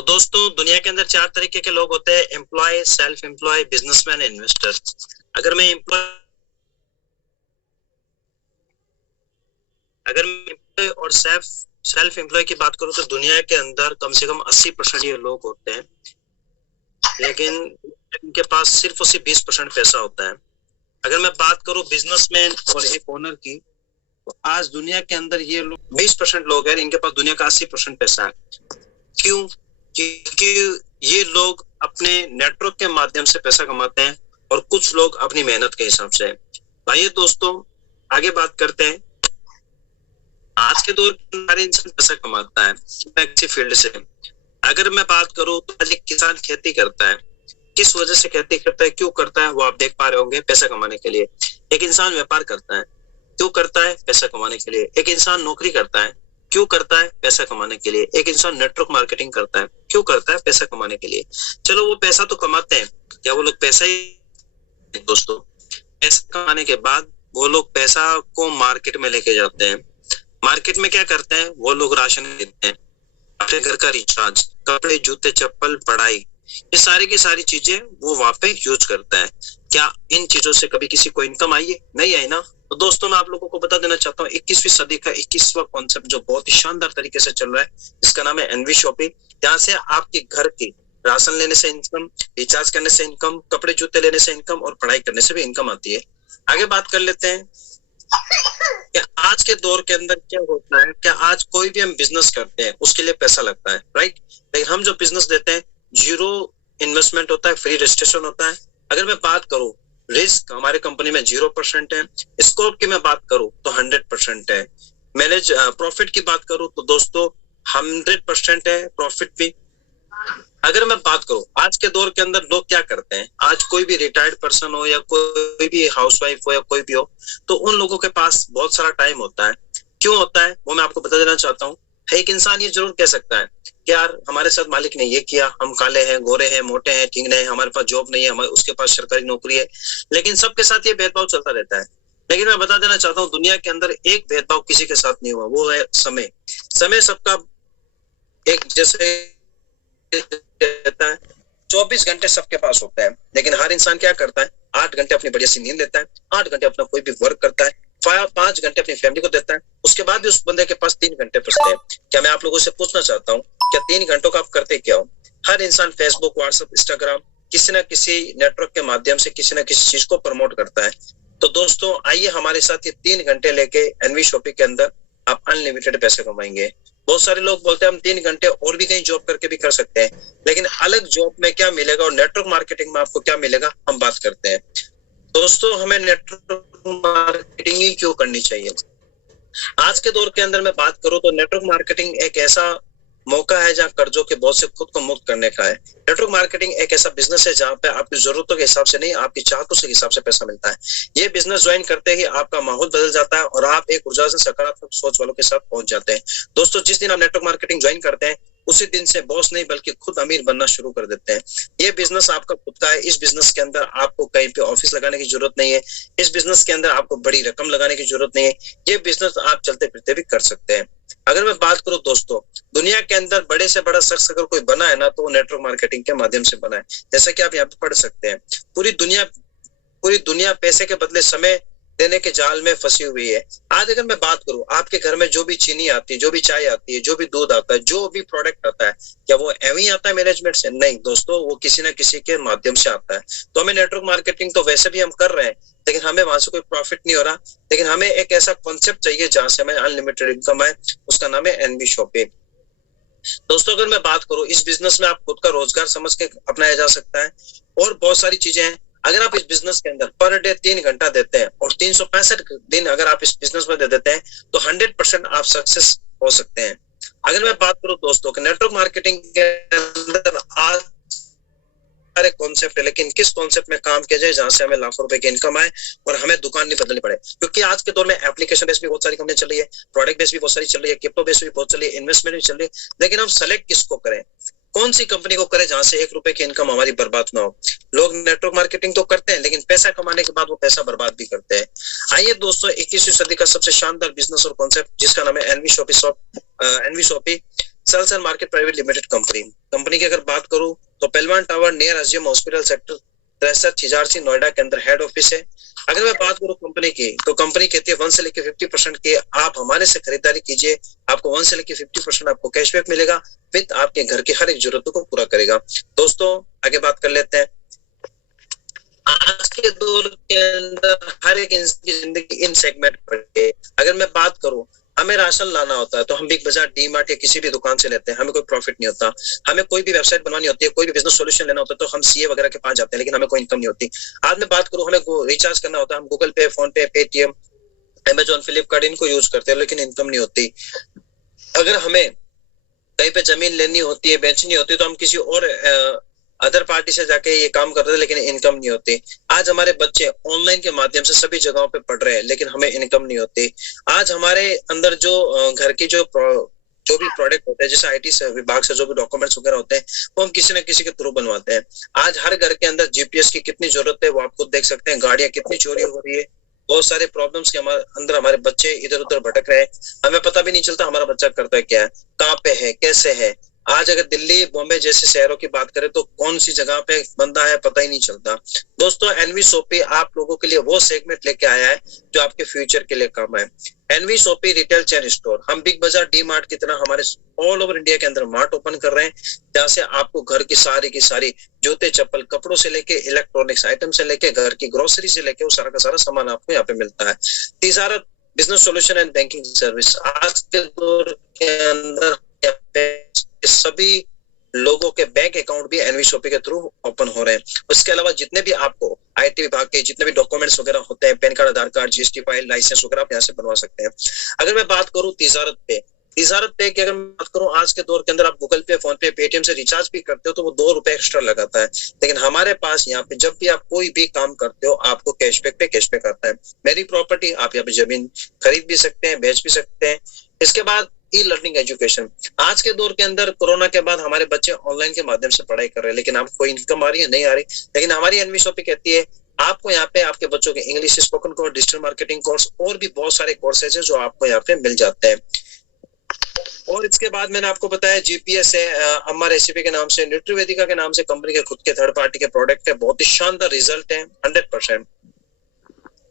तो दोस्तों दुनिया के अंदर 4 तरीके के लोग होते हैं, employ, self employ, businessman, investor. अगर मैं एम्प्लॉय और सेल्फ एम्प्लॉय की बात करूं तो दुनिया के अंदर कम से कम 80% ये लोग होते हैं, लेकिन इनके पास सिर्फ और सिर्फ 20% पैसा होता है। अगर मैं बात करूं बिजनेसमैन और एक ओनर की, तो आज दुनिया के अंदर ये लोग 20% लोग हैं, इनके पास दुनिया का 80% पैसा है। क्यों? क्योंकि ये लोग अपने नेटवर्क के माध्यम से पैसा कमाते हैं और कुछ लोग अपनी मेहनत के हिसाब से। भाई दोस्तों आगे बात करते हैं। आज के दौर में हर इंसान पैसा कमाता है किसी फील्ड से। अगर मैं बात करूं तो आज एक किसान खेती करता है, किस वजह से खेती करता है, क्यों करता है, वो आप देख पा रहे होंगे, पैसा कमाने के लिए। एक इंसान व्यापार करता है, क्यों करता है, पैसा कमाने के लिए। एक इंसान नौकरी करता है, क्यों करता है, पैसा कमाने के लिए। एक इंसान नेटवर्क मार्केटिंग करता है, क्यों करता है, पैसा कमाने के लिए। चलो वो पैसा तो कमाते हैं, क्या वो लोग पैसा ही दोस्तों, पैसा कमाने के बाद वो लोग पैसा को मार्केट में लेके जाते हैं। मार्केट में क्या करते हैं, वो लोग राशन देते हैं, अपने घर का रिचार्ज, कपड़े, जूते, चप्पल, पढ़ाई, ये सारी की सारी चीजें वो वहां पे यूज करता है। क्या इन चीजों से कभी किसी को इनकम आई है? नहीं आई ना। तो दोस्तों मैं आप लोगों को बता देना चाहता हूँ 21वीं सदी का 21वां कॉन्सेप्ट जो बहुत ही शानदार तरीके से चल रहा है, इसका नाम है एनवी शॉपिंग। यहाँ से आपके घर की राशन लेने से इनकम, रिचार्ज करने से इनकम, कपड़े जूते लेने से इनकम और पढ़ाई करने से भी इनकम आती है। आगे बात कर लेते हैं कि आज के दौर के अंदर क्या होता है। क्या आज कोई भी हम बिजनेस करते हैं उसके लिए पैसा लगता है, राइट। लेकिन हम जो बिजनेस देते हैं जीरो इन्वेस्टमेंट होता है, फ्री रजिस्ट्रेशन होता है। अगर मैं बात करूं रिस्क हमारे कंपनी में 0% है। स्कोप की मैं बात करूं तो 100% है। मैनेज प्रॉफिट की बात करूं तो दोस्तों 100% है प्रॉफिट भी। अगर मैं बात करूं आज के दौर के अंदर लोग क्या करते हैं, आज कोई भी रिटायर्ड पर्सन हो या कोई भी हाउसवाइफ हो या कोई भी हो, तो उन लोगों के पास बहुत सारा टाइम होता है। क्यों होता है वो मैं आपको बता देना चाहता हूँ। एक इंसान ये जरूर कह सकता है कि यार हमारे साथ मालिक ने ये किया, हम काले हैं, गोरे हैं, मोटे हैं, ठीक नहीं, हमारे पास जॉब नहीं है, हमारे उसके पास सरकारी नौकरी है। लेकिन सबके साथ ये भेदभाव चलता रहता है। लेकिन मैं बता देना चाहता हूँ दुनिया के अंदर एक भेदभाव किसी के साथ नहीं हुआ, वो है समय। समय सबका एक जैसे रहता है, 24 घंटे सबके पास होता है। लेकिन हर इंसान क्या करता है, 8 घंटे अपनी बढ़िया सी नींद लेता है, 8 घंटे अपना कोई भी वर्क करता है, 5 घंटे अपनी फैमिली को देता है। उसके बाद भी उस बंदे के पास 3 घंटे बचते हैं। क्या मैं आप लोगों से पूछना चाहता हूँ, क्या 3 घंटों का आप करते क्या हो? हर इंसान फेसबुक, व्हाट्सएप, इंस्टाग्राम, किसी ना किसी नेटवर्क के माध्यम से किसी ना किसी चीज को प्रमोट करता है। तो दोस्तों आइए हमारे साथ ये 3 घंटे लेके एनवी शॉपिंग के अंदर आप अनलिमिटेड पैसे कमाएंगे। बहुत सारे लोग बोलते हैं हम 3 घंटे और भी कहीं जॉब करके भी कर सकते हैं, लेकिन अलग जॉब में क्या मिलेगा और नेटवर्क मार्केटिंग में आपको क्या मिलेगा, हम बात करते हैं। दोस्तों हमें नेटवर्क मार्केटिंग ही क्यों करनी चाहिए? आज के दौर के अंदर मैं बात करूं तो नेटवर्क मार्केटिंग एक ऐसा मौका है जहां कर्जों के बोझ से खुद को मुक्त करने का है। नेटवर्क मार्केटिंग एक ऐसा बिजनेस है जहां पे आपकी जरूरतों के हिसाब से नहीं, आपकी चाहतों के हिसाब से पैसा मिलता है। ये बिजनेस ज्वाइन करते ही आपका माहौल बदल जाता है और आप एक ऊर्जा से सकारात्मक सोच वालों के साथ पहुंच जाते हैं। दोस्तों जिस दिन आप नेटवर्क मार्केटिंग ज्वाइन करते हैं उसी दिन से बॉस नहीं बल्कि खुद अमीर बनना शुरू कर देते हैं। ये बिजनेस आपका खुद का है। इस बिजनेस के अंदर आपको कहीं पे ऑफिस लगाने की जरूरत नहीं है। इस बिजनेस के अंदर आपको बड़ी रकम लगाने की जरूरत नहीं है। ये बिजनेस आप चलते फिरते भी कर सकते हैं। अगर मैं बात करूं दोस्तों दुनिया के अंदर बड़े से बड़ा शख्स अगर कोई बना है ना तो वो नेटवर्क मार्केटिंग के माध्यम से बना है। जैसा कि आप यहाँ पे पढ़ सकते हैं, पूरी दुनिया पैसे के बदले समय देने के जाल में फंसी हुई है। आज अगर मैं बात करूं आपके घर में जो भी चीनी आती है, जो भी चाय आती है, जो भी दूध आता है, जो भी प्रोडक्ट आता है, क्या वो एवं ही आता है मैनेजमेंट से? नहीं दोस्तों, वो किसी ना किसी के माध्यम से आता है। तो हमें नेटवर्क मार्केटिंग तो वैसे भी हम कर रहे हैं, लेकिन हमें वहां से कोई प्रॉफिट नहीं हो रहा। लेकिन हमें एक ऐसा कॉन्सेप्ट चाहिए जहां से हमें अनलिमिटेड इनकम आए, उसका नाम है एनवी शॉपिंग। दोस्तों अगर मैं बात करूं इस बिजनेस में आप खुद का रोजगार समझ के अपनाया जा सकता है और बहुत सारी चीजें हैं। अगर आप इस बिजनेस के अंदर पर डे 3 घंटा देते हैं और 365 दिन अगर आप इस बिजनेस में दे देते हैं तो 100% आप सक्सेस हो सकते हैं। अगर मैं बात करूं दोस्तों कि नेटवर्क मार्केटिंग के अंदर आज सारे कॉन्सेप्ट है, लेकिन किस कॉन्सेप्ट में काम किया जाए जहां से हमें लाखों रुपए की इनकम आए और हमें दुकान नहीं बदलनी पड़े। क्योंकि आज के दौर में एप्लीकेशन बेस भी बहुत सारी कंपनियां चल रही है, प्रोडक्ट बेस भी बहुत सारी चल रही है, क्रिप्टो बेस भी बहुत चल रही है, इन्वेस्टमेंट भी चल रही है। लेकिन हम सेलेक्ट किसको करें, कौन सी कंपनी को करें जहां से 1 रुपए की इनकम हमारी बर्बाद ना हो? लोग नेटवर्क मार्केटिंग तो करते हैं लेकिन पैसा कमाने के बाद वो पैसा बर्बाद भी करते हैं। आइए दोस्तों 21वीं सदी का सबसे शानदार बिजनेस और कॉन्सेप्ट जिसका नाम है NV shopping sales and market private limited company की अगर बात करूं तो पहलवान टावर नियर अजियम हॉस्पिटल सेक्टर 63 चिजारसी नोएडा के अंदर हेड ऑफिस है। अगर मैं बात करूं कंपनी की तो कंपनी कहती है 1 से लेकर 50% के आप हमारे से खरीदारी कीजिए, आपको 1 से लेकर 50% आपको कैशबैक मिलेगा, विद आपके घर की हर एक जरूरतों को पूरा करेगा। दोस्तों आगे बात कर लेते हैं। आज के दौर के अंदर हर एक इंसान की जिंदगी इन सेगमेंट पर है। अगर मैं बात करूं, हमें राशन लाना होता है तो हम बिग बाजार, डी मार्ट या किसी भी दुकान से लेते हैं, हमें कोई प्रॉफिट नहीं होता। हमें कोई भी वेबसाइट बनवानी होती है, कोई भी बिजनेस सॉल्यूशन लेना होता है तो हम सीए वगैरह के पास जाते हैं, लेकिन हमें कोई इनकम नहीं होती। आज मैं बात करूं, हमें रिचार्ज करना होता है, हम गूगल पे, फोन पे, पेटीएम, अमेजोन, फ्लिपकार्ट इनको यूज करते हैं, लेकिन इनकम नहीं होती। अगर हमें कहीं पे जमीन लेनी होती है, बेचनी होती है तो हम किसी और अदर पार्टी से जाके ये काम करते थे, लेकिन इनकम नहीं होती। आज हमारे बच्चे ऑनलाइन के माध्यम से सभी जगहों पे पढ़ रहे हैं, लेकिन हमें इनकम नहीं होती। आज हमारे अंदर जो घर की जो भी प्रोडक्ट होते हैं, जैसे आईटी से विभाग से जो भी डॉक्यूमेंट्स वगैरह होते हैं, वो हम किसी न किसी के थ्रू बनवाते हैं। आज हर घर के अंदर जीपीएस की कितनी जरूरत है वो आप खुद देख सकते हैं। गाड़ियां कितनी चोरी हो रही है, बहुत सारे प्रॉब्लम्स के अंदर हमारे बच्चे इधर उधर भटक रहे हैं, हमें पता भी नहीं चलता हमारा बच्चा करता है क्या है, कहाँ पे है, कैसे है। आज अगर दिल्ली, बॉम्बे जैसे शहरों की बात करें तो कौन सी जगह पे बंदा है पता ही नहीं चलता। दोस्तों एनवी शॉपी आप लोगों के लिए वो सेगमेंट लेके आया है जो आपके फ्यूचर के लिए काम है। एनवी शॉपी रिटेल चेन स्टोर, हम बिग बाजार, डी मार्ट की तरह हमारे ऑल ओवर इंडिया के अंदर मार्ट ओपन कर रहे हैं, जहाँ से आपको घर की सारी जूते, चप्पल, कपड़ों से लेके इलेक्ट्रॉनिक्स आइटम से लेके घर की ग्रोसरी से लेके वो सारा का सारा सामान आपको यहाँ पे मिलता है। तीसरा business solution and banking service, आज के दौर के अंदर सभी लोगों के बैंक अकाउंट भी एनवी शॉपी के थ्रू ओपन हो रहे हैं। उसके अलावा जितने भी आपको आईटी विभाग के जितने भी डॉक्यूमेंट्स वगैरह होते हैं, पैन कार्ड, आधार कार्ड, जीएसटी फाइल, लाइसेंस वगैरह आप यहाँ से बनवा सकते हैं। अगर मैं बात करूं तिजारत पे की अगर मैं बात करूं, आज के दौर के अंदर आप गूगल पे, फोन पे, पेटीएम से रिचार्ज भी करते हो तो वो 2 रुपए एक्स्ट्रा लगाता है, लेकिन हमारे पास यहाँ पे जब भी आप कोई भी काम करते हो आपको कैशबैक पे कैशबैक आता है। मेरी प्रॉपर्टी, आप यहाँ पे जमीन खरीद भी सकते हैं, बेच भी सकते हैं। इसके बाद ई लर्निंग एजुकेशन, आज के दौर के अंदर कोरोना के बाद हमारे बच्चे ऑनलाइन के माध्यम से पढ़ाई कर रहे हैं, लेकिन आपको कोई इनकम आ रही है, नहीं आ रही। लेकिन हमारी एनवी शॉपी कहती है आपको यहाँ पे आपके बच्चों के English spoken course, digital marketing course और भी बहुत सारे कोर्सेज है जो आपको यहाँ पे मिल जाते हैं। और इसके बाद मैंने आपको बताया जीपीएस है, अम्मा रेसिपी के नाम से, न्यूट्रीवेदिका के नाम से कंपनी के खुद के थर्ड पार्टी के प्रोडक्ट है, बहुत ही शानदार रिजल्ट है 100%।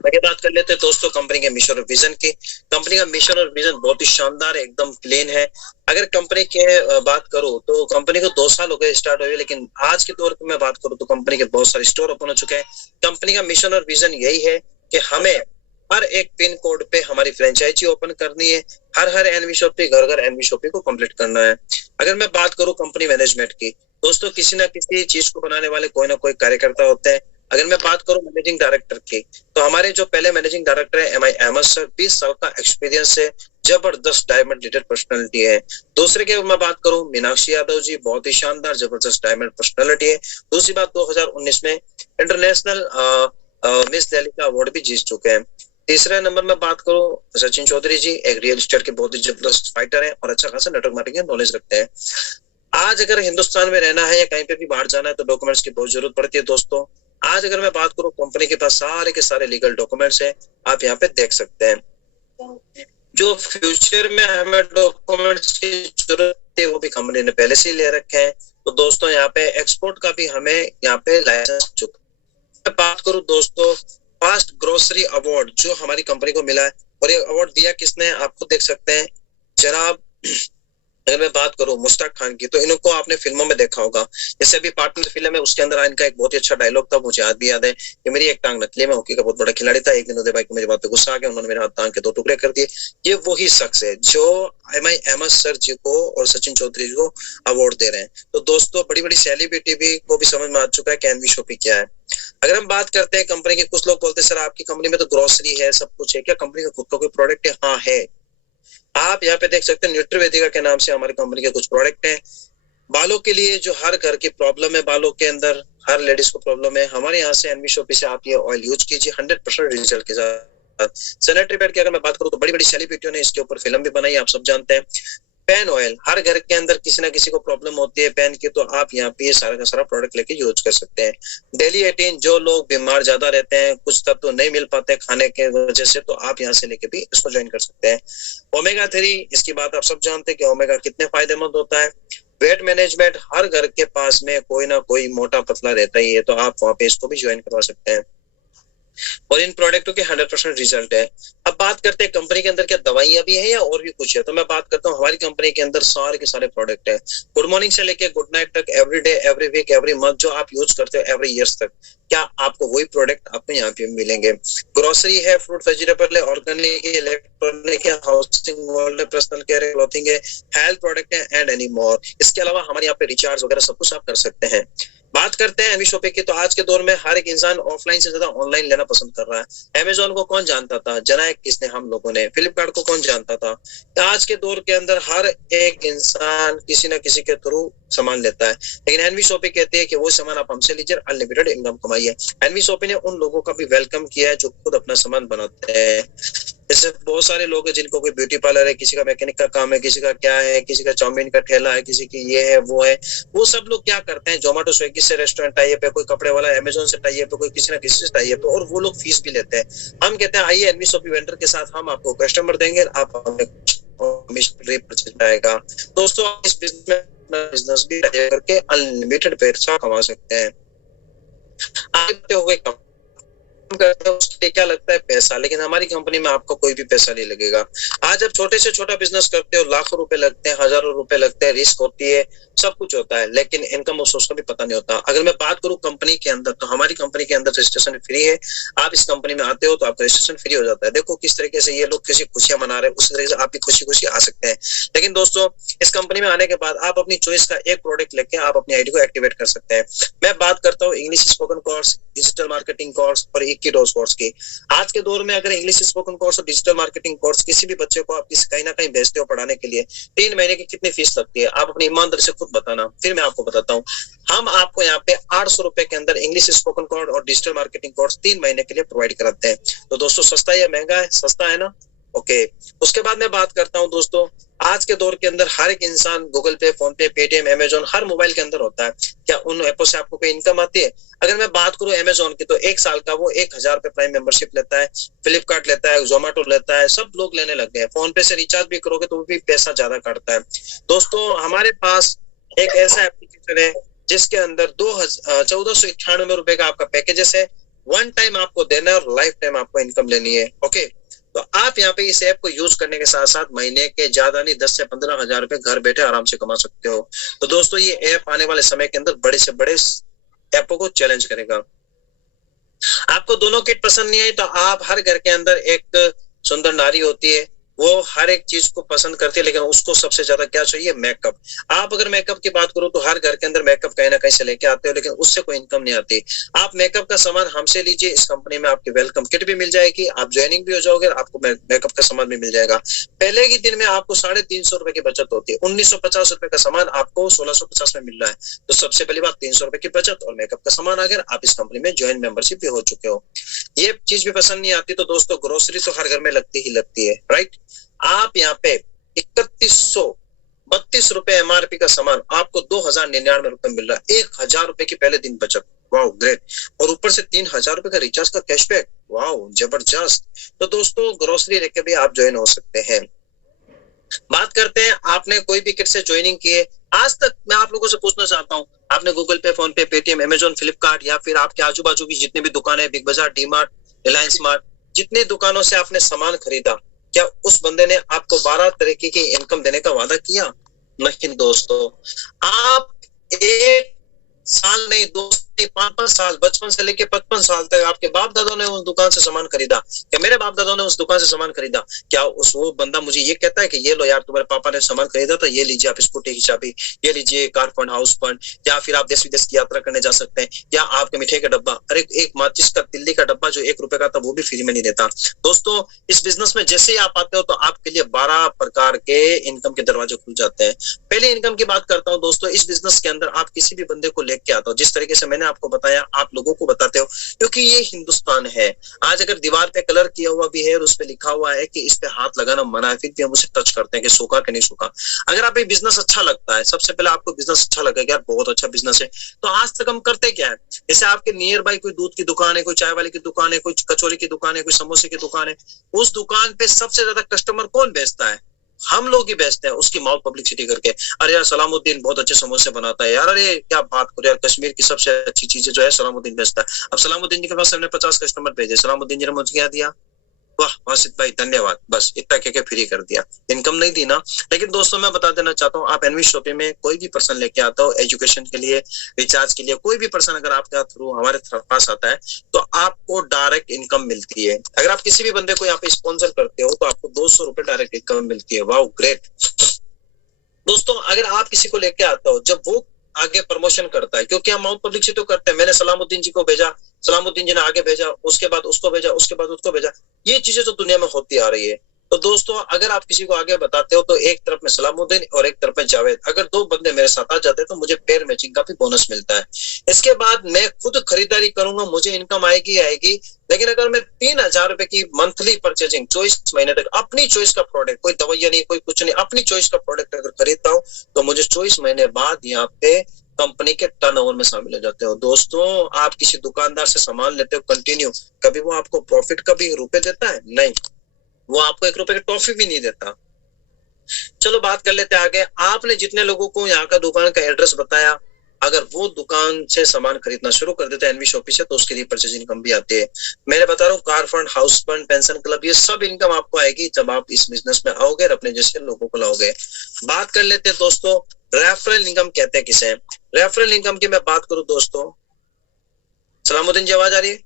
आगे बात कर लेते हैं दोस्तों कंपनी के मिशन और विजन की। कंपनी का मिशन और विजन बहुत ही शानदार है, एकदम प्लेन है। अगर कंपनी के बात करूं तो कंपनी को 2 साल हो गए स्टार्ट हुए, लेकिन आज के दौर में बात करूं तो कंपनी के बहुत सारे स्टोर ओपन हो चुके हैं। कंपनी का मिशन और विजन यही है कि हमें हर एक पिन कोड पे हमारी फ्रेंचाइजी ओपन करनी है, हर एनवी शॉपी, घर एनवी शॉपी को कंप्लीट करना है। अगर मैं बात करूं कंपनी मैनेजमेंट की, दोस्तों किसी ना किसी चीज को बनाने वाले कोई ना कोई कार्यकर्ता होते हैं। अगर मैं बात करूं मैनेजिंग डायरेक्टर की, तो हमारे जो पहले मैनेजिंग डायरेक्टर है एमआई अहमद सर, 20 साल का एक्सपीरियंस है, जबरदस्त डायमंड लीडर पर्सनालिटी है। दूसरे के मैं बात करूं मीनाक्षी यादव जी, बहुत ही शानदार जबरदस्त डायमंड पर्सनालिटी है। दूसरी बात 2019 में इंटरनेशनल मिस दिल्ली का अवार्ड भी जीत चुके हैं। तीसरे नंबर में बात करूं सचिन चौधरी जी, एक रियल एस्टेट के बहुत ही जबरदस्त फाइटर है और अच्छा खासा नेटवर्क मार्केटिंग का नॉलेज रखते हैं। आज अगर हिंदुस्तान में रहना है या कहीं पे भी बाहर जाना है तो डॉक्यूमेंट्स की बहुत जरूरत पड़ती है दोस्तों। आज अगर मैं बात करूं कंपनी के पास सारे के सारे लीगल डॉक्यूमेंट्स हैं, आप यहाँ पे देख सकते हैं। जो फ्यूचर में हमें डॉक्यूमेंट्स की जरूरत है वो भी कंपनी ने पहले से ले रखे हैं। तो दोस्तों यहाँ पे एक्सपोर्ट का भी हमें यहाँ पे लाइसेंस चुका। बात करूं दोस्तों फास्ट ग्रोसरी अवार्ड जो हमारी कंपनी को मिला है, और ये अवार्ड दिया किसने आप खुद देख सकते हैं जनाब। अगर मैं बात करूं मुश्ताक खान की, तो इनको आपने फिल्मों में देखा होगा, जैसे अभी पार्टनर फिल्म है उसके अंदर इनका एक बहुत ही अच्छा डायलॉग था, मुझे आज भी याद है कि मेरी एक टांग नकली में हॉकी का बहुत बड़ा खिलाड़ी था, एक दिन उदय भाई को मेरी बात पे गुस्सा आ गया, उन्होंने मेरे हाथ टांग के 2 टुकड़े कर दिए। ये वही शख्स है जो एमआई अहमद सर जी को और सचिन चौधरी जी को अवार्ड दे रहे हैं। तो दोस्तों बड़ी बड़ी सेलिब्रिटी भी को भी समझ में आ चुका है कि एनवी शॉपी क्या है। अगर हम बात करते हैं कंपनी के, कुछ लोग बोलते हैं सर आपकी कंपनी में तो ग्रोसरी है, सब कुछ है, क्या कंपनी का खुद का कोई प्रोडक्ट है? हाँ है। आप यहाँ पे देख सकते हैं न्यूट्रीवेदिका के नाम से हमारी कंपनी के कुछ प्रोडक्ट हैं। बालों के लिए जो हर घर की प्रॉब्लम है, बालों के अंदर हर लेडीज को प्रॉब्लम है, हमारे यहाँ से एनवी शॉपी से आप ये ऑयल यूज कीजिए 100% रिजल्ट के साथ। सैनिटरी पैड की अगर मैं बात करूँ तो बड़ी बड़ी सेलिब्रिटियों ने इसके ऊपर फिल्म भी बनाई, आप सब जानते हैं। पेन ऑयल, हर घर के अंदर किसी ना किसी को प्रॉब्लम होती है पेन की, तो आप यहाँ पे ये सारा का सारा प्रोडक्ट लेके यूज कर सकते हैं। डेली 18, जो लोग बीमार ज्यादा रहते हैं, कुछ तत्व तो नहीं मिल पाते खाने के वजह से, तो आप यहाँ से लेके भी इसको ज्वाइन कर सकते हैं। ओमेगा 3, इसकी बात आप सब जानते हैं कि ओमेगा कितने फायदेमंद होता है। वेट मैनेजमेंट, हर घर के पास में कोई ना कोई मोटा पतला रहता ही है, तो आप वहाँ पे इसको भी ज्वाइन करवा सकते हैं और इन प्रोडक्टों के 100% रिजल्ट है। अब बात करते हैं कंपनी के अंदर क्या दवाइयां भी है या और भी कुछ है, तो मैं बात करता हूँ हमारी कंपनी के अंदर सारे के सारे प्रोडक्ट है। गुड मॉर्निंग से लेके गुड नाइट तक, every day, every week, every month, जो आप यूज करते हो एवरी ईयर्स तक, क्या आपको वही प्रोडक्ट आपको यहाँ पे मिलेंगे। ग्रोसरी है, फ्रूट वेजिटेबल है, ऑर्गेनिक है, इलेक्ट्रॉनिक है, हाउसिंग वर्ल्ड है, पर्सनल केयर है, क्लॉथिंग है, हेल्थ प्रोडक्ट है एंड एनी मोर। इसके अलावा हमारे यहाँ पे रिचार्ज वगैरह सब कुछ आप कर सकते हैं। बात करते हैं एनवी शॉपिंग की, तो आज के दौर में हर एक इंसान ऑफलाइन से ज्यादा ऑनलाइन लेना पसंद कर रहा है। अमेजोन को कौन जानता था, जना किसने, हम लोगों ने। फ्लिपकार्ट को कौन जानता था। आज के दौर के अंदर हर एक इंसान किसी न किसी के थ्रू सामान लेता है, लेकिन एनवी शॉपिंग कहते हैं कि वो सामान आप हमसे लीजिए, अनलिमिटेड इनकम कमाइए। एनवी शॉपिंग ने उन लोगों का भी वेलकम किया है जो खुद अपना सामान बनाते हैं। जैसे बहुत सारे लोग हैं जिनको कोई ब्यूटी पार्लर है, किसी का मैकेनिक का काम है, किसी का क्या है, किसी का चाउमीन का ठेला है, किसी की ये है वो है, वो सब लोग क्या करते हैं, जोमेटो स्विगी से रेस्टोरेंट टाई अप है, कोई कपड़े वाला अमेजोन से टाई अप है, कोई किसी ना किसी से टाई अप है, और वो लोग फीस भी लेते हैं। हम कहते हैं आइए एनवी शॉपिंग वेंडर के साथ हम आपको कस्टमर देंगे, आप हमें जाएगा। दोस्तों इस बिजनेस भी करके अनलिमिटेड पैसा कमा सकते हैं। आते हुए करते हैं उसके क्या लगता है पैसा, लेकिन हमारी कंपनी में आपको कोई भी पैसा नहीं लगेगा। आज आप छोटे से छोटा बिजनेस करते हो, लाखों रुपए लगते हैं, हजारों रुपए लगते हैं, रिस्क होती है, सब कुछ होता है, लेकिन इनकम और सोर्स का भी पता नहीं होता। अगर मैं बात करूं कंपनी के अंदर, तो हमारी कंपनी के अंदर रजिस्ट्रेशन फ्री है। आप इस कंपनी में आते हो तो आपका रजिस्ट्रेशन फ्री हो जाता है। देखो किस तरीके से ये लोग किसी खुशियां मना रहे हैं, उसी तरीके से आप भी खुशी खुशी आ सकते हैं। लेकिन दोस्तों इस कंपनी में आने के बाद आप अपनी चॉइस का एक प्रोडक्ट लेके आप अपनी आईडी को एक्टिवेट कर सकते हैं। मैं बात करता हूँ English spoken course, digital marketing course और इक्कीडोज कोर्स की। आज के दौर में अगर इंग्लिश स्पोकन कोर्स और डिजिटल मार्केटिंग कोर्स किसी भी बच्चे को आप कहीं ना कहीं भेजते हो पढ़ाने के लिए, 3 महीने की कितनी फीस लगती है, आप अपनी ईमानदारी से खुद बताना, फिर मैं आपको बताता हूँ। हम आपको यहाँ पे 800 रुपए के अंदर इंग्लिश स्पोकन कोर्स और डिजिटल मार्केटिंग कोर्स 3 महीने के लिए प्रोवाइड कराते हैं। तो दोस्तों सस्ता है या महंगा है? सस्ता है ना। ओके, उसके बाद मैं बात करता हूँ दोस्तों, आज के दौर के अंदर हर एक इंसान गूगल पे, फोन पे, पेटीएम, अमेजोन हर मोबाइल के अंदर होता है। क्या उन ऐपों से आपको कोई इनकम आती है? अगर मैं बात करूं अमेजोन की, तो 1 साल का वो 1000 रुपए प्राइम मेंबरशिप लेता है, फ्लिपकार्ट लेता है, जोमेटो लेता है, सब लोग लेने लग गए। फोन पे से रिचार्ज भी करोगे तो वो भी पैसा ज्यादा काटता है। दोस्तों हमारे पास एक ऐसा एप्लीकेशन है जिसके अंदर 1491 रुपए का आपका पैकेजेस है। 1 टाइम आपको देना है और लाइफ टाइम आपको इनकम लेनी है। ओके, तो आप यहाँ पे इस ऐप को यूज करने के साथ साथ महीने के ज्यादा नहीं 10 से 15 हजार रुपए घर बैठे आराम से कमा सकते हो। तो दोस्तों ये ऐप आने वाले समय के अंदर बड़े से बड़े ऐपों को चैलेंज करेगा। आपको दोनों किट पसंद नहीं आई तो आप, हर घर के अंदर एक सुंदर नारी होती है, वो हर एक चीज को पसंद करती है, लेकिन उसको सबसे ज्यादा क्या चाहिए? मेकअप। आप अगर मेकअप की बात करो तो हर घर के अंदर मेकअप कहीं ना कहीं से लेके आते हो, लेकिन उससे कोई इनकम नहीं आती। आप मेकअप का सामान हमसे लीजिए, इस कंपनी में आपकी वेलकम किट भी मिल जाएगी, आप ज्वाइनिंग भी हो जाओगे, आपको मेकअप का सामान भी मिल जाएगा। पहले के दिन में आपको 350 रुपए की बचत होती है, 1950 रुपए का सामान आपको 1650 में मिल रहा है। तो सबसे पहली बात 300 रुपए की बचत और मेकअप का सामान, अगर आप इस कंपनी में ज्वाइन मेंबरशिप भी हो चुके हो। ये चीज भी पसंद नहीं आती तो दोस्तों ग्रोसरी तो हर घर में लगती ही लगती है, राइट। आप यहाँ पे 3132 रुपए एमआरपी का सामान आपको 2099 रुपए मिल रहा है। 1000 रुपए की पहले दिन बचत, वाओ ग्रेट, और ऊपर से 3000 रुपए का रिचार्ज का कैशबैक, वाओ जबरदस्त। तो दोस्तों ग्रोसरी लेके भी आप ज्वाइन हो सकते हैं। बात करते हैं, आपने कोई भी किट से ज्वाइनिंग की है आज तक? मैं आप लोगों से पूछना चाहता हूँ, आपने गूगल पे, फोन पे, पेटीएम, अमेजोन, फ्लिपकार्ट या फिर आपके आजू बाजू की जितने भी दुकानें, big Bazaar, D mart, Reliance mart, जितने दुकानों से आपने सामान खरीदा, क्या उस बंदे ने आपको 12 तरीके की इनकम देने का वादा किया? नहीं दोस्तों, आप 1 साल नहीं, 2 नहीं, 5-5 साल, बचपन से लेके 55 साल तक आपके बाप दादों ने उस दुकान से सामान खरीदा। क्या मेरे बाप दादों ने उस दुकान से सामान खरीदा? क्या वो बंदा मुझे ये कहता है कि ये लो यार तुम्हारे पापा ने सामान खरीदा था, ये लीजिए आप स्कूटी की चाबी, ये लीजिए कार फंड, हाउस फंड, या फिर आप देश विदेश की यात्रा करने जा सकते हैं, या आपके मिठाई का डब्बा, अरे एक माचिस का तिल्ली का डब्बा जो 1 रुपए का था वो भी फ्री में नहीं देता। दोस्तों इस बिजनेस में जैसे ही आप आते हो तो आपके लिए 12 प्रकार के इनकम के दरवाजे खुल जाते हैं। पहले इनकम की बात करता हूँ दोस्तों, इस बिजनेस के अंदर आप किसी भी बंदे को लेके आता हो, जिस तरीके से मैंने आपको बताया, आप लोगों को बताते हो, क्योंकि ये हिंदुस्तान है। आज अगर दीवार पे कलर किया हुआ भी है और उस पे लिखा हुआ है कि इस पे हाथ लगाना मना है, फिर भी हम उसे टच करते हैं कि सूखा कि नहीं सूखा। अगर आप बिजनेस अच्छा लगता है, सबसे पहले आपको बिजनेस अच्छा लगेगा, यार बहुत अच्छा बिजनेस है, तो आज तक हम करते क्या है, जैसे आपके नियर बाई कोई दूध की दुकान है, कोई चाय वाले की दुकान है, कोई कचौरी की दुकान है, कोई समोसे की दुकान है, उस दुकान पे सबसे ज्यादा कस्टमर कौन बेचता है? हम लोग ही बेचते हैं, उसकी माउथ पब्लिसिटी करके। अरे यार सलामुद्दीन बहुत अच्छे समोसे बनाता है यार, अरे क्या बात करो यार, कश्मीर की सबसे अच्छी चीजें जो है सलामुद्दीन बेचता है। अब सलामुद्दीन जी के पास हमने 50 कस्टमर भेजे, सलामुद्दीन जी ने मुझे क्या दिया, वाह वासित भाई धन्यवाद, बस इतना कह के फ्री कर दिया, इनकम नहीं दी ना। लेकिन दोस्तों मैं बता देना चाहता हूँ, आप एनवी शॉपिंग में कोई भी पर्सन लेके आता हो एजुकेशन के लिए, रिचार्ज के लिए, कोई भी पर्सन अगर आपके थ्रू हमारे पास आता है तो आपको डायरेक्ट इनकम मिलती है। अगर आप किसी भी बंदे को यहाँ पे स्पॉन्सर करते हो तो आपको 200 रुपए डायरेक्ट इनकम मिलती है। वाह ग्रेट। दोस्तों अगर आप किसी को लेके आता हो, जब वो आगे प्रमोशन करता है, क्योंकि हम माउथ पब्लिसिटी तो करते हैं, मैंने सलामुद्दीन जी को भेजा, सलामुद्दीन जी ने आगे भेजा, उसके बाद उसको भेजा, उसके बाद उसको भेजा, ये चीजें तो दुनिया में होती आ रही है। तो दोस्तों अगर आप किसी को आगे बताते हो तो एक तरफ में सलामुद्दीन और एक तरफ में जावेद, अगर 2 बंदे मेरे साथ आ जाते हैं तो मुझे पेयर मैचिंग का भी बोनस मिलता है। इसके बाद मैं खुद खरीदारी करूंगा, मुझे इनकम आएगी आएगी। लेकिन अगर मैं 3000 रुपए की मंथली परचेजिंग 24 महीने तक अपनी चॉइस का प्रोडक्ट, कोई दवाइयां नहीं, कोई कुछ नहीं, अपनी चॉइस का प्रोडक्ट अगर खरीदता हूँ तो मुझे 24 महीने बाद यहाँ पे कंपनी के टर्नओवर में शामिल हो जाते हो। दोस्तों आप किसी दुकानदार से सामान लेते हो कंटिन्यू, कभी वो आपको प्रॉफिट का भी रुपए देता है? नहीं, वो आपको 1 रुपए की टॉफी भी नहीं देता। चलो बात कर लेते हैं आगे। आपने जितने लोगों को यहाँ का दुकान का एड्रेस बताया, अगर वो दुकान से सामान खरीदना शुरू कर देते हैं एनवी शॉपी से, तो उसके लिए परचेज इनकम भी आती है। मैंने बता रहा हूँ car fund, house fund, pension club, ये सब इनकम आपको आएगी जब आप इस बिजनेस में आओगे और अपने जैसे लोगों को लाओगे। बात कर लेते हैं दोस्तों, रेफरल इनकम कहते हैं किसे। रेफरल इनकम की मैं बात करूं दोस्तों, सलामुद्दीन जी आवाज आ रही है?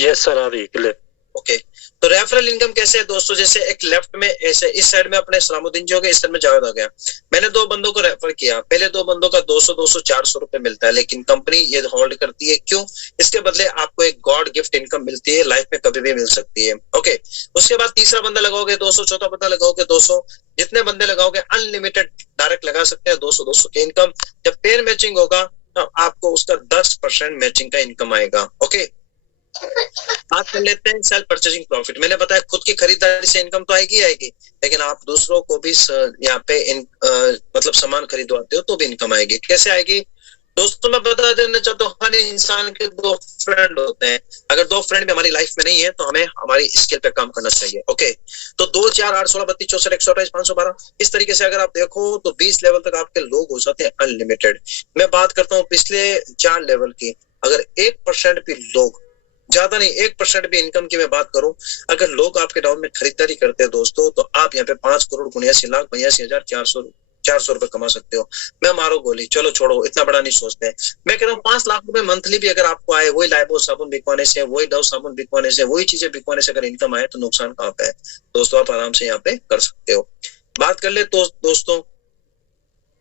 यस सर आ रही है। ओके, तो रेफरल इनकम कैसे है दोस्तों, जैसे एक लेफ्ट में ऐसे इस साइड में अपने सलामुद्दीन जी हो गए, इस साइड में जावेद आ गया, मैंने 2 बंदों को रेफर किया, पहले 2 बंदों का 200 400 रुपए मिलता है, लेकिन कंपनी ये होल्ड करती है, क्यों? इसके बदले आपको एक गॉड गिफ्ट इनकम मिलती है, लाइफ में कभी भी मिल सकती है। ओके, उसके बाद तीसरा बंदा लगाओगे 200, चौथा बंदा लगाओगे 200, जितने बंदे लगाओगे अनलिमिटेड डायरेक्ट लगा सकते हैं 200 की इनकम। जब पेयर मैचिंग होगा तो आपको उसका 10% मैचिंग का इनकम आएगा। ओके, बात कर लेते हैं सेल्फ परचेजिंग प्रॉफिट। मैंने बताया खुद की खरीदारी से इनकम तो आएगी आएगी, लेकिन आप दूसरों को भी यहाँ पे मतलब सामान खरीदवाते हो तो भी इनकम आएगी। कैसे आएगी दोस्तों, मैं बता देना चाहता हूँ, हर इंसान के 2 फ्रेंड होते हैं। अगर 2 फ्रेंड भी हमारी लाइफ में नहीं है तो हमें हमारी स्किल पे काम करना चाहिए। ओके, तो 2 4 8 16 32 64 128 512 इस तरीके से अगर आप देखो तो 20 लेवल तक आपके लोग हो जाते हैं अनलिमिटेड। मैं बात करता हूँ पिछले 4 लेवल की, अगर 1% भी लोग, ज्यादा नहीं 1% भी इनकम की मैं बात करूं, अगर लोग आपके डाउन में खरीदारी करते हैं दोस्तों, तो आप यहाँ पे 5 करोड़ 79,82,400 रुपए कमा सकते हो। मैं मारो गोली, चलो छोड़ो, इतना बड़ा नहीं सोचते हैं। मैं कह रहा हूँ 5 लाख रुपए मंथली भी अगर आपको आए, वही लाइबो साबुन बिकवाने से, वही डव साबुन बिकवाने से, वही चीजें बिकवाने से अगर इनकम आए तो नुकसान कहाँ पे है दोस्तों? आप आराम से यहाँ पे कर सकते हो। बात कर ले तो दोस्तों,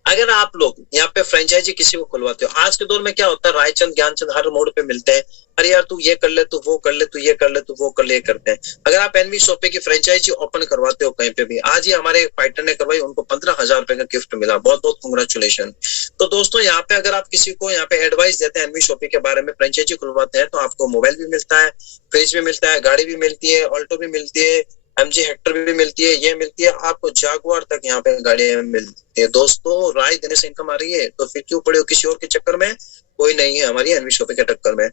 अगर आप लोग यहाँ पे फ्रेंचाइजी किसी को खुलवाते हो, आज के दौर में क्या होता है, रायचंद ज्ञानचंद हर मोड़ पे मिलते हैं, अरे यार तू ये कर ले, तू वो कर ले, तू ये कर ले, तू वो कर ले, करते हैं। अगर आप एनवी शॉपे की फ्रेंचाइजी ओपन करवाते हो कहीं पे भी, आज ही हमारे फाइटर ने करवाई, उनको 15,000 रुपए का गिफ्ट मिला, बहुत बहुत कंग्रेचुलेशन। तो दोस्तों यहाँ पे अगर आप किसी को यहाँ पे एडवाइस देते हैं एनवी शॉपे के बारे में, फ्रेंचाइजी खुलवाते हैं, तो आपको मोबाइल भी मिलता है, फ्रिज भी मिलता है, गाड़ी भी मिलती है, ऑल्टो भी मिलती है, एमजी हेक्टर भी मिलती है, ये मिलती है, आपको जागुआर तक यहाँ पे गाड़ियां मिलती है। दोस्तों राय देने से इनकम आ रही है तो फिर क्यों पड़े हो किसी और के चक्कर में? कोई नहीं है हमारी एनवी शॉपे के टक्कर में।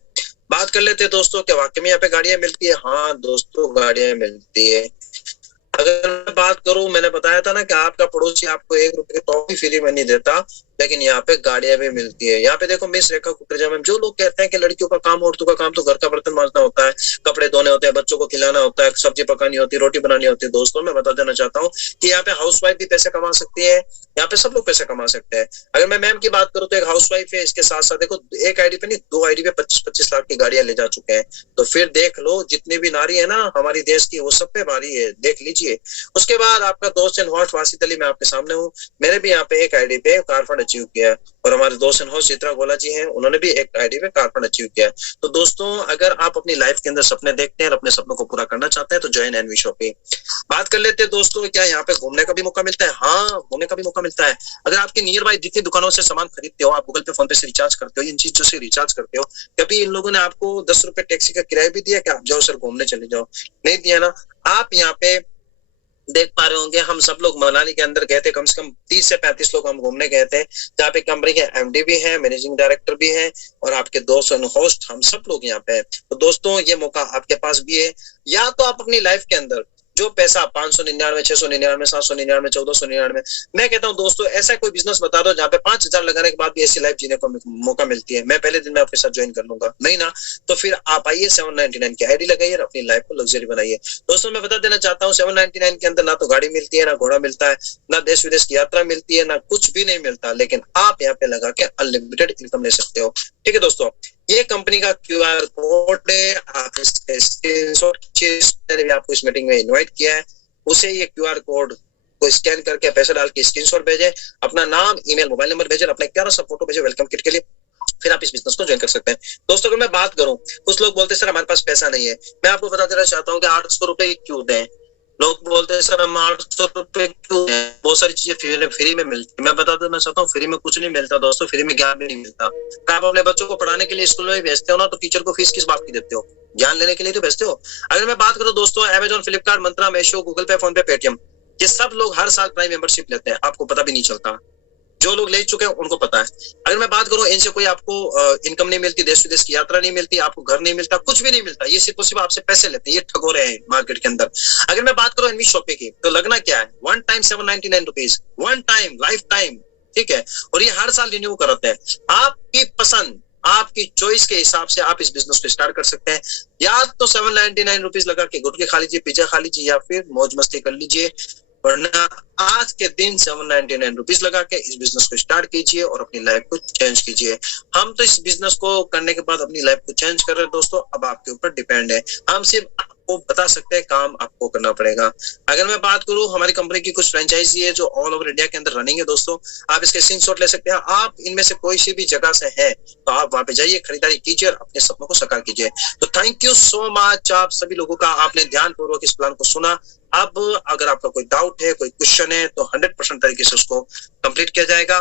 बात कर लेते हैं दोस्तों, क्या वाकई में यहाँ पे गाड़ियां मिलती है? हाँ दोस्तों गाड़ियां मिलती है। अगर मैं बात करूं, मैंने बताया था ना कि आपका पड़ोसी आपको 1 रुपए की टॉफी फ्री में नहीं देता, लेकिन यहाँ पे गाड़ियां भी मिलती है। यहाँ पे देखो मिस रेखा कुकरेजा मैम, जो लोग कहते हैं कि लड़कियों का काम, औरतों का काम तो घर का बर्तन मांजना होता है, कपड़े धोने होते हैं, बच्चों को खिलाना होता है, सब्जी पकानी होती है, रोटी बनानी होती है। दोस्तों मैं बता देना चाहता हूँ कि यहाँ पे हाउस वाइफ भी पैसे कमा सकती है, यहाँ पे सब लोग पैसे कमा सकते हैं। अगर मैं मैम की बात करूँ तो एक हाउस वाइफ है, इसके साथ साथ देखो एक आईडी पे नहीं 2 आईडी पे 25-25 लाख की गाड़ियां ले जा चुके हैं। तो फिर देख लो जितनी भी नारी है ना हमारी देश की, वो सब पे भारी है, देख लीजिए। उसके बाद आपका दोस्त एंड हॉट वासित अली, मैं आपके सामने हूँ, मेरे भी यहाँ पे एक आईडी पे कार फंड अचीव किया है, और हमारे दोस्त इन हाउस चित्रा गोला जी हैं, उन्होंने भी एक आईडी पे कार फंड अचीव किया है। तो दोस्तों अगर आप अपनी लाइफ के अंदर सपने देखते हैं और अपने सपनों को पूरा करना चाहते हैं तो ज्वाइन एनवी शॉपिंग। बात कर लेते हैं दोस्तों, क्या यहाँ पे घूमने का भी मौका मिलता है? हाँ, घूमने का भी मौका मिलता है। अगर आपके नियर बाय जितनी दुकानों से सामान खरीदते हो, आप गूगल पे, फोन पे से रिचार्ज करते हो, इन चीजों से रिचार्ज करते हो, कभी इन लोगों ने आपको 10 रुपए टैक्सी का किराया भी दिया कि आप जाओ सर घूमने चले जाओ? नहीं दिया ना। आप यहाँ पे देख पा रहे होंगे, हम सब लोग मनाली के अंदर गए थे, कम से कम 30 से 35 लोग हम घूमने गए थे, जहाँ पे कंपनी के एमडी भी हैं, मैनेजिंग डायरेक्टर भी हैं, और आपके दोस्त और होस्ट, हम सब लोग यहाँ पे हैं। तो दोस्तों ये मौका आपके पास भी है। या तो आप अपनी लाइफ के अंदर जो पैसा 599, 699, 799, 1499, मैं कहता हूँ दोस्तों ऐसा कोई बिजनेस बता दो जहाँ पे 5000 लगाने के बाद भी ऐसी लाइफ जीने को मौका मिलती है। मैं पहले दिन में आपके साथ ज्वाइन कर लूंगा। नहीं ना, तो फिर आप आइए 799 की आईडी लगाइए और अपनी लाइफ को लग्जरी बनाइए। दोस्तों मैं बता देना चाहता हूँ 799 के अंदर ना तो गाड़ी मिलती है, ना घोड़ा मिलता है, ना देश विदेश की यात्रा मिलती है, ना कुछ भी नहीं मिलता, लेकिन आप यहाँ पे लगा के अनलिमिटेड इनकम ले सकते हो। ठीक है दोस्तों, ये कंपनी का क्यूआर कोड है, आप इसके स्क्रीनशॉट खींचिए, आपको इस मीटिंग में इनवाइट किया है, उसे ये क्यूआर कोड को स्कैन करके पैसा डाल के स्क्रीनशॉट भेजे, अपना नाम, ईमेल, मोबाइल नंबर भेजे, अपना प्यारा सा फोटो भेजे वेलकम किट के लिए, फिर आप इस बिजनेस को ज्वाइन कर सकते हैं। दोस्तों अगर मैं बात करूं, कुछ लोग बोलते हैं सर हमारे पास पैसा नहीं है। मैं आपको बता देना चाहता हूँ कि 800 रुपए क्यों दें। लोग बोलते हैं सर हम 800 रुपए क्यों दें, बहुत सारी चीजें फ्री में मिलती है। मैं बता देना चाहता हूँ फ्री में कुछ नहीं मिलता दोस्तों, फ्री में ज्ञान भी नहीं मिलता। आप अपने बच्चों को पढ़ाने के लिए स्कूल में भेजते हो ना, तो टीचर को फीस किस बात की देते हो? ज्ञान लेने के लिए तो भेजते हो। अगर मैं बात करूं दोस्तों, अमेजॉन, फ्लिपकार्ट, मंत्रा, मीशो, गूगल पे, फोन पे, पेटीएम, ये सब लोग हर साल प्राइम मेंबरशिप लेते हैं, आपको पता भी नहीं चलता। जो लोग ले चुके हैं उनको पता है। अगर मैं बात करूं, इनसे कोई आपको इनकम नहीं मिलती, देश विदेश की यात्रा नहीं मिलती, आपको घर नहीं मिलता, कुछ भी नहीं मिलता, ये सिर्फ और सिर्फ आपसे पैसे लेते हैं, ये ठगो रहे हैं मार्केट के अंदर। अगर मैं बात करूं एनवी शॉपिंग की, तो लगना क्या है, one time 799 rupees, one time, life time, ठीक है, और ये हर साल रिन्यू कराते हैं। आपकी पसंद, आपकी चॉइस के हिसाब से आप इस बिजनेस को स्टार्ट कर सकते हैं। या तो 799 रुपीज लगा के गुटके खा लीजिए, पिज्जा खा लीजिए, या फिर मौज मस्ती कर लीजिए, वरना आज के दिन 799 रुपीज लगा के इस बिजनेस को स्टार्ट कीजिए और अपनी लाइफ को चेंज कीजिए। हम तो इस बिजनेस को करने के बाद अपनी लाइफ को चेंज कर रहे हैं दोस्तों, अब आपके ऊपर डिपेंड है। हम सिर्फ आपको बता सकते हैं, काम आपको करना पड़ेगा। अगर मैं बात करूं, हमारी कंपनी की कुछ फ्रेंचाइजी है जो ऑल ओवर इंडिया के अंदर रनिंग है दोस्तों, आप इसके स्क्रीनशॉट ले सकते हैं। आप इनमें से कोई सी भी जगह से है तो आप वहां पे जाइए, खरीदारी कीजिए और अपने सपनों को साकार कीजिए। तो थैंक यू सो मच आप सभी लोगों का, आपने ध्यानपूर्वक इस प्लान को सुना। अब अगर आपका कोई डाउट है, कोई क्वेश्चन है, तो 100% तरीके से उसको कंप्लीट किया जाएगा।